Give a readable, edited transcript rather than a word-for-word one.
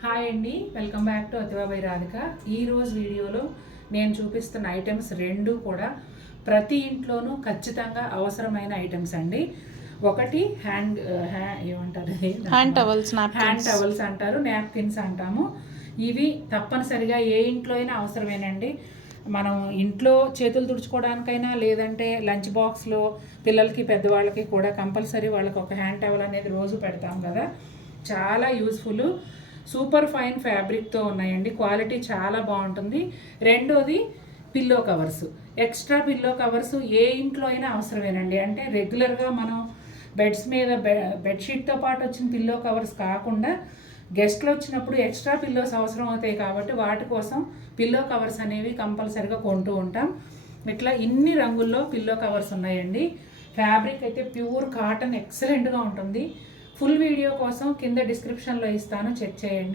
Hi అండి, welcome back to Athiva by Radhika. ఈరోజు వీడియోలో నేను చూపిస్తున్న ఐటమ్స్ రెండు కూడా ప్రతి ఇంట్లోనూ ఖచ్చితంగా అవసరమైన ఐటమ్స్ అండి. ఒకటి హ్యాండ్ టవల్స్ అంటారు, నాప్కిన్స్ అంటాము. ఇవి తప్పనిసరిగా ఏ ఇంట్లో అయినా అవసరమేనండి. మనం ఇంట్లో చేతులు తుడుచుకోవడానికైనా లేదంటే లంచ్ బాక్స్లో పిల్లలకి పెద్దవాళ్ళకి కూడా కంపల్సరీ వాళ్ళకి ఒక హ్యాండ్ టవల్ అనేది రోజు పెడతాం కదా. చాలా యూస్ఫుల్, సూపర్ ఫైన్ ఫ్యాబ్రిక్తో ఉన్నాయండి. క్వాలిటీ చాలా బాగుంటుంది. రెండోది pillow covers, extra pillow covers ఏ ఇంట్లో అయినా అవసరమేనండి. అంటే రెగ్యులర్గా మనం బెడ్స్ మీద బెడ్షీట్తో పాటు వచ్చిన పిల్లో కవర్స్ కాకుండా గెస్ట్లు వచ్చినప్పుడు ఎక్స్ట్రా పిల్లోస్ అవసరం అవుతాయి కాబట్టి వాటి కోసం పిల్లో కవర్స్ అనేవి కంపల్సరీగా కొంటూ ఉంటాం. ఇట్లా ఇన్ని రంగుల్లో పిల్లో కవర్స్ ఉన్నాయండి. ఫ్యాబ్రిక్ అయితే ప్యూర్ కాటన్, ఎక్సలెంట్గా ఉంటుంది. ఫుల్ వీడియో కోసం కింద డిస్క్రిప్షన్లో ఇస్తాను, చెక్ చేయండి.